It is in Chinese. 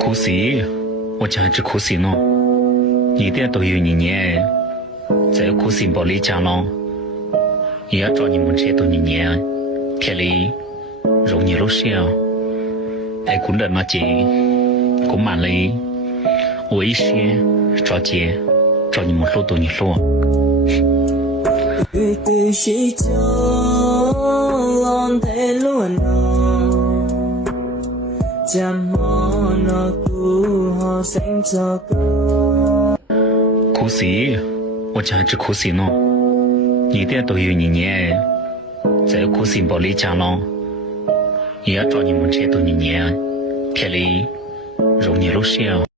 可惜，我家只可惜呢，一点都有你年，再可惜不离家了，也要找你们这多年，天里肉你老少，爱过人那节，过满嘞，我一些找节，找你们好多你说。可惜，我家只可惜呢，一点都有你年，再可惜不离家了，也要找你们这多年，天里肉你老少。